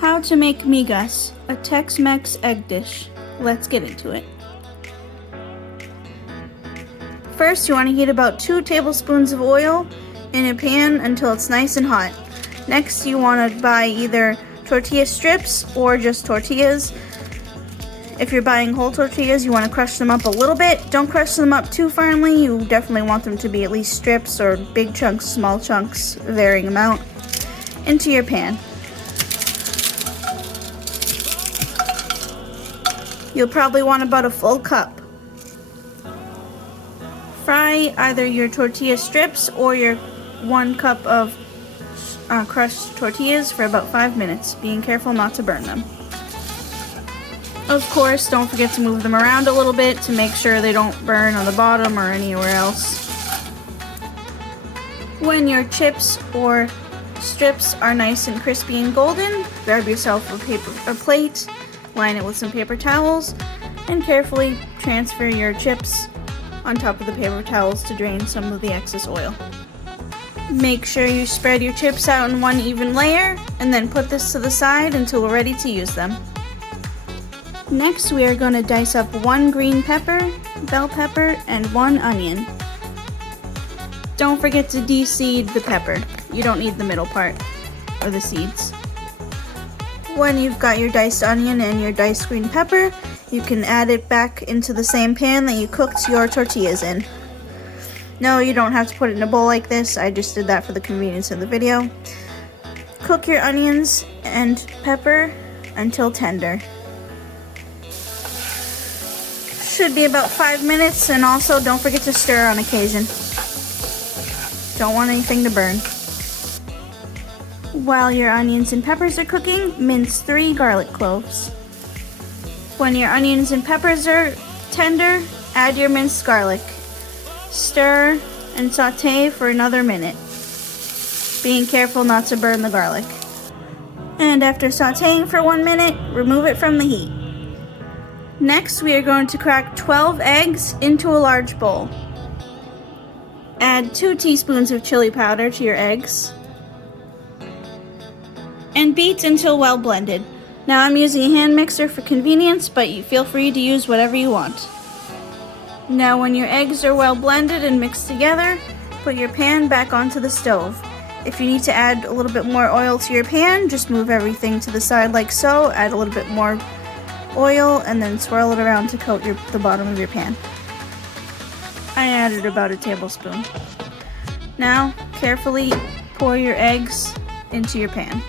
How to make migas, a Tex-Mex egg dish. Let's get into it. First, you want to heat about 2 tablespoons of oil in a pan until it's nice and hot. Next, you want to buy either tortilla strips or just tortillas. If you're buying whole tortillas, you want to crush them up a little bit. Don't crush them up too firmly. You definitely want them to be at least strips or big chunks, small chunks, varying amount, into your pan. You'll probably want about a full cup. Fry either your tortilla strips or your 1 cup of crushed tortillas for about 5 minutes, being careful not to burn them. Of course, don't forget to move them around a little bit to make sure they don't burn on the bottom or anywhere else. When your chips or strips are nice and crispy and golden, grab yourself a plate, line it with some paper towels, and carefully transfer your chips on top of the paper towels to drain some of the excess oil. Make sure you spread your chips out in one even layer, and then put this to the side until we're ready to use them. Next, we are going to dice up 1 green pepper, bell pepper, and 1 onion. Don't forget to de-seed the pepper. You don't need the middle part, or the seeds. When you've got your diced onion and your diced green pepper, you can add it back into the same pan that you cooked your tortillas in. No, you don't have to put it in a bowl like this. I just did that for the convenience of the video. Cook your onions and pepper until tender. Should be about 5 minutes, and also don't forget to stir on occasion. Don't want anything to burn. While your onions and peppers are cooking, mince 3 garlic cloves. When your onions and peppers are tender, add your minced garlic. Stir and saute for another minute, being careful not to burn the garlic. And after sauteing for 1 minute, remove it from the heat. Next, we are going to crack 12 eggs into a large bowl. Add 2 teaspoons of chili powder to your eggs, and beat until well blended. Now I'm using a hand mixer for convenience, but you feel free to use whatever you want. Now when your eggs are well blended and mixed together, put your pan back onto the stove. If you need to add a little bit more oil to your pan, just move everything to the side like so, add a little bit more oil, and then swirl it around to coat the bottom of your pan. I added about a tablespoon. Now, carefully pour your eggs into your pan.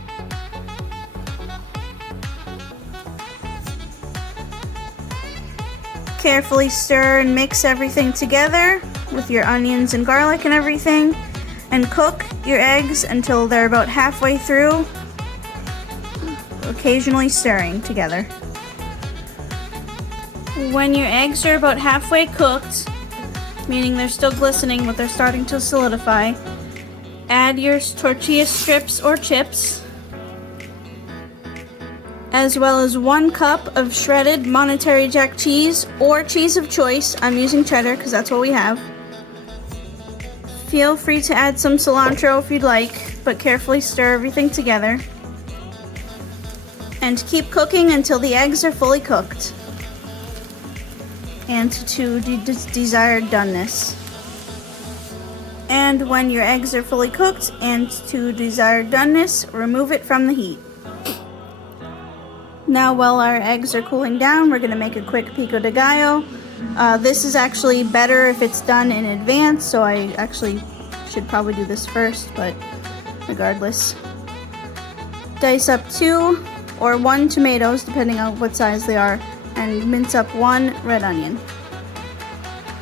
Carefully stir and mix everything together with your onions and garlic and everything, and cook your eggs until they're about halfway through, occasionally stirring together. When your eggs are about halfway cooked, meaning they're still glistening but they're starting to solidify, add your tortilla strips or chips, as well as 1 cup of shredded Monterey Jack cheese or cheese of choice. I'm using cheddar because that's what we have. Feel free to add some cilantro if you'd like, but carefully stir everything together. And keep cooking until the eggs are fully cooked and to desired doneness. And when your eggs are fully cooked and to desired doneness, remove it from the heat. Now while our eggs are cooling down, we're going to make a quick Pico de Gallo. This is actually better if it's done in advance, so I actually should probably do this first, but regardless. Dice up 2 or 1 tomatoes, depending on what size they are, and mince up 1 red onion.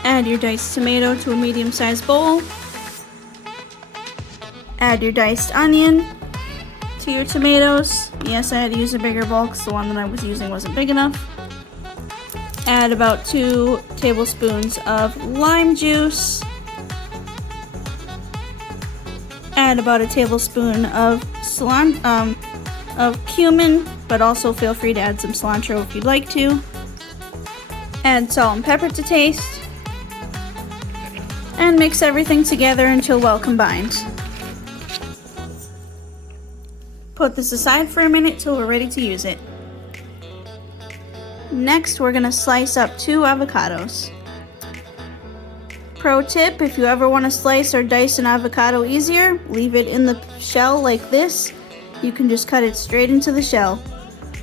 Add your diced tomato to a medium-sized bowl. Add your diced onion to your tomatoes. Yes, I had to use a bigger bowl because the one that I was using wasn't big enough. Add about 2 tablespoons of lime juice. Add about a tablespoon of cumin, but also feel free to add some cilantro if you'd like to. Add salt and pepper to taste, and mix everything together until well combined. Put this aside for a minute till we're ready to use it. Next, we're gonna slice up 2 avocados. Pro tip, if you ever want to slice or dice an avocado easier, leave it in the shell like this. You can just cut it straight into the shell.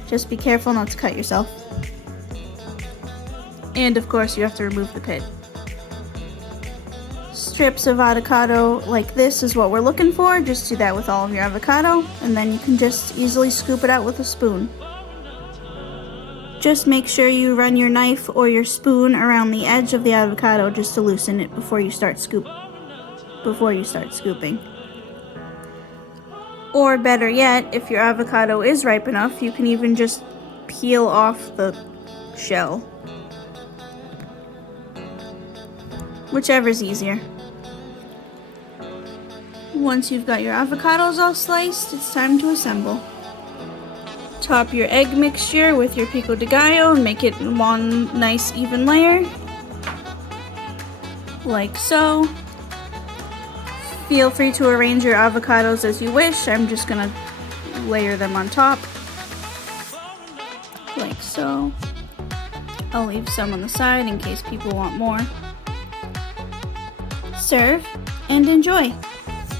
Just be careful not to cut yourself. And of course, you have to remove the pit. Strips of avocado like this is what we're looking for. Just do that with all of your avocado, and then you can just easily scoop it out with a spoon. Just make sure you run your knife or your spoon around the edge of the avocado just to loosen it before you start scooping. Or better yet, if your avocado is ripe enough, you can even just peel off the shell. Whichever's easier. Once you've got your avocados all sliced, it's time to assemble. Top your egg mixture with your Pico de Gallo and make it one nice even layer. Like so. Feel free to arrange your avocados as you wish. I'm just gonna layer them on top. Like so. I'll leave some on the side in case people want more. Serve and enjoy!